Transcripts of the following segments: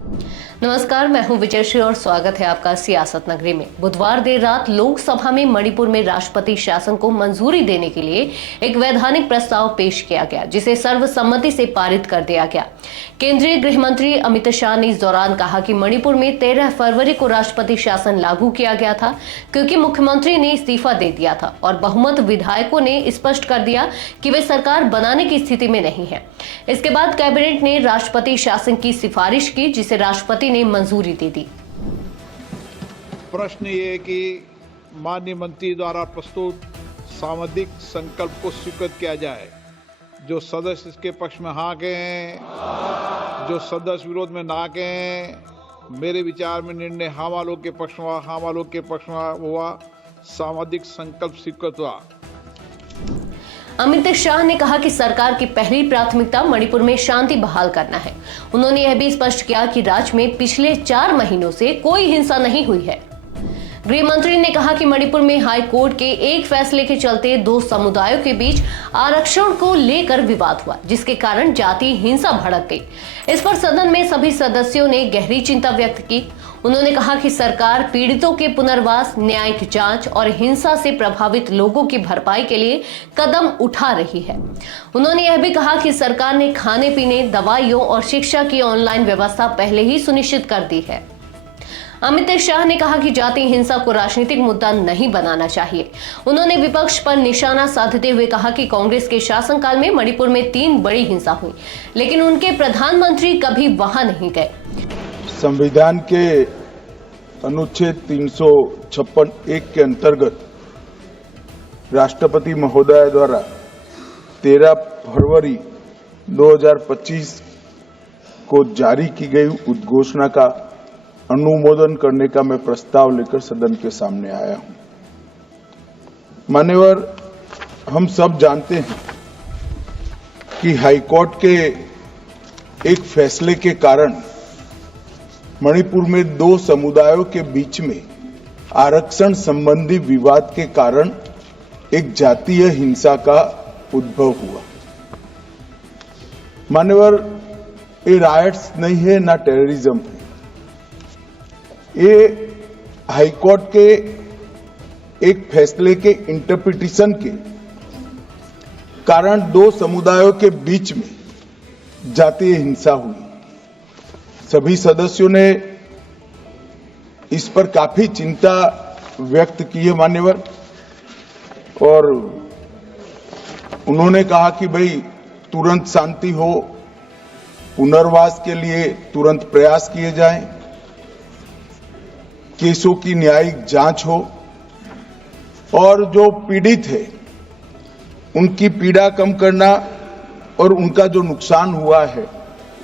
नमस्कार, मैं हूं विजयश्री और स्वागत है आपका सियासत नगरी में। बुधवार देर रात लोकसभा में मणिपुर में राष्ट्रपति शासन को मंजूरी देने के लिए एक वैधानिक प्रस्ताव पेश किया गया, जिसे सर्वसम्मति से पारित कर दिया गया। केंद्रीय गृह मंत्री अमित शाह ने इस दौरान कहा कि मणिपुर में 13 फरवरी को राष्ट्रपति शासन लागू किया गया था, क्योंकि मुख्यमंत्री ने इस्तीफा दे दिया था और बहुमत विधायकों ने स्पष्ट कर दिया कि वे सरकार बनाने की स्थिति में नहीं है। इसके बाद कैबिनेट ने राष्ट्रपति शासन की सिफारिश की, जिसे राष्ट्रपति ने मंजूरी दे दी। प्रश्न ये कि माननीय मंत्री द्वारा प्रस्तुत सामंदिक संकल्प को स्वीकृत किया जाए। जो सदस्य इसके पक्ष में हाँ गए हैं, जो सदस्य विरोध में ना गए हैं, मेरे विचार में निर्णय हाँ वालों के पक्ष में हुआ। सामंदिक संकल्प स्वीकृत हुआ। अमित शाह ने कहा कि सरकार की पहली प्राथमिकता मणिपुर में शांति बहाल करना है। उन्होंने यह भी स्पष्ट किया कि राज्य में पिछले 4 महीनों से कोई हिंसा नहीं हुई है। गृह मंत्री ने कहा कि मणिपुर में हाई कोर्ट के एक फैसले के चलते 2 समुदायों के बीच आरक्षण को लेकर विवाद हुआ, जिसके कारण जातीय हिंसा भड़क गई। इस पर सदन में सभी सदस्यों ने गहरी चिंता व्यक्त की। उन्होंने कहा कि सरकार पीड़ितों के पुनर्वास, न्यायिक जांच और हिंसा से प्रभावित लोगों की भरपाई के लिए कदम उठा रही है। उन्होंने यह भी कहा कि सरकार ने खाने पीने, दवाइयों और शिक्षा की ऑनलाइन व्यवस्था पहले ही सुनिश्चित कर दी है। अमित शाह ने कहा कि जातीय हिंसा को राजनीतिक मुद्दा नहीं बनाना चाहिए। उन्होंने विपक्ष पर निशाना साधते हुए कहा कि कांग्रेस के शासनकाल में मणिपुर में 3 बड़ी हिंसा हुई, लेकिन उनके प्रधानमंत्री कभी वहां नहीं गए। संविधान के अनुच्छेद 356(1) के अंतर्गत राष्ट्रपति महोदय द्वारा 13 फरवरी 2025 को जारी की गई उद्घोषणा का अनुमोदन करने का मैं प्रस्ताव लेकर सदन के सामने आया हूं। मान्यवर, हम सब जानते हैं कि हाईकोर्ट के एक फैसले के कारण मणिपुर में 2 समुदायों के बीच में आरक्षण संबंधी विवाद के कारण एक जातीय हिंसा का उद्भव हुआ। मान्यवर, ये राइट्स नहीं है ना टेररिज्म है। ये हाईकोर्ट के एक फैसले के इंटरप्रिटेशन के कारण 2 समुदायों के बीच में जातीय हिंसा हुई। सभी सदस्यों ने इस पर काफी चिंता व्यक्त की है मान्यवर, और उन्होंने कहा कि भाई तुरंत शांति हो, पुनर्वास के लिए तुरंत प्रयास किए जाएं, केसों की न्यायिक जांच हो और जो पीड़ित है उनकी पीड़ा कम करना और उनका जो नुकसान हुआ है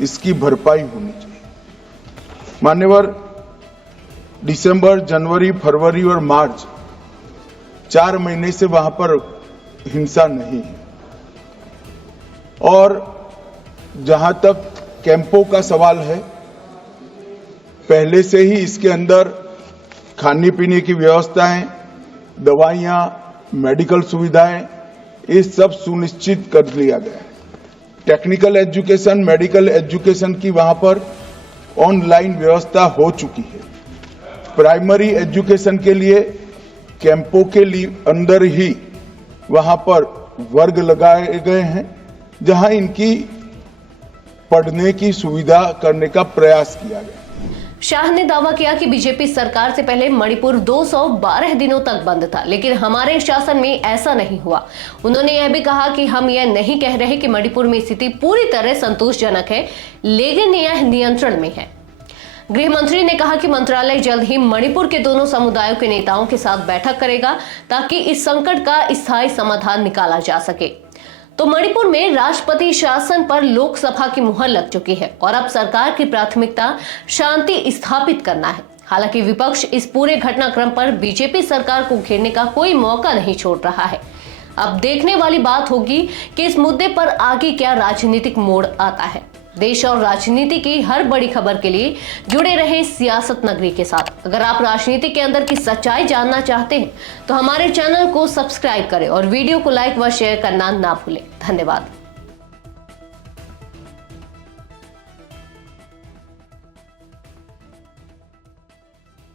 इसकी भरपाई होनी चाहिए। मान्यवर, दिसंबर, जनवरी, फरवरी और मार्च 4 महीने से वहां पर हिंसा नहीं है, और जहां तक कैंपों का सवाल है, पहले से ही इसके अंदर खाने पीने की व्यवस्थाएं, दवाइयां, मेडिकल सुविधाएं, ये सब सुनिश्चित कर लिया गया है। टेक्निकल एजुकेशन, मेडिकल एजुकेशन की वहां पर ऑनलाइन व्यवस्था हो चुकी है। प्राइमरी एजुकेशन के लिए कैंपों के लिए अंदर ही वहां पर वर्ग लगाए गए हैं, जहां इनकी पढ़ने की सुविधा करने का प्रयास किया गया। शाह ने दावा किया कि बीजेपी सरकार से पहले मणिपुर 212 दिनों तक बंद था, लेकिन हमारे शासन में ऐसा नहीं हुआ। उन्होंने यह भी कहा कि हम यह नहीं कह रहे कि मणिपुर में स्थिति पूरी तरह संतोषजनक है, लेकिन यह नियंत्रण में है। गृह मंत्री ने कहा कि मंत्रालय जल्द ही मणिपुर के दोनों समुदायों के नेताओं के साथ बैठक करेगा, ताकि इस संकट का स्थायी समाधान निकाला जा सके। तो मणिपुर में राष्ट्रपति शासन पर लोकसभा की मुहर लग चुकी है और अब सरकार की प्राथमिकता शांति स्थापित करना है। हालांकि विपक्ष इस पूरे घटनाक्रम पर बीजेपी सरकार को घेरने का कोई मौका नहीं छोड़ रहा है। अब देखने वाली बात होगी कि इस मुद्दे पर आगे क्या राजनीतिक मोड़ आता है। देश और राजनीति की हर बड़ी खबर के लिए जुड़े रहें सियासत नगरी के साथ। अगर आप राजनीति के अंदर की सच्चाई जानना चाहते हैं तो हमारे चैनल को सब्सक्राइब करें और वीडियो को लाइक व शेयर करना ना भूलें। धन्यवाद।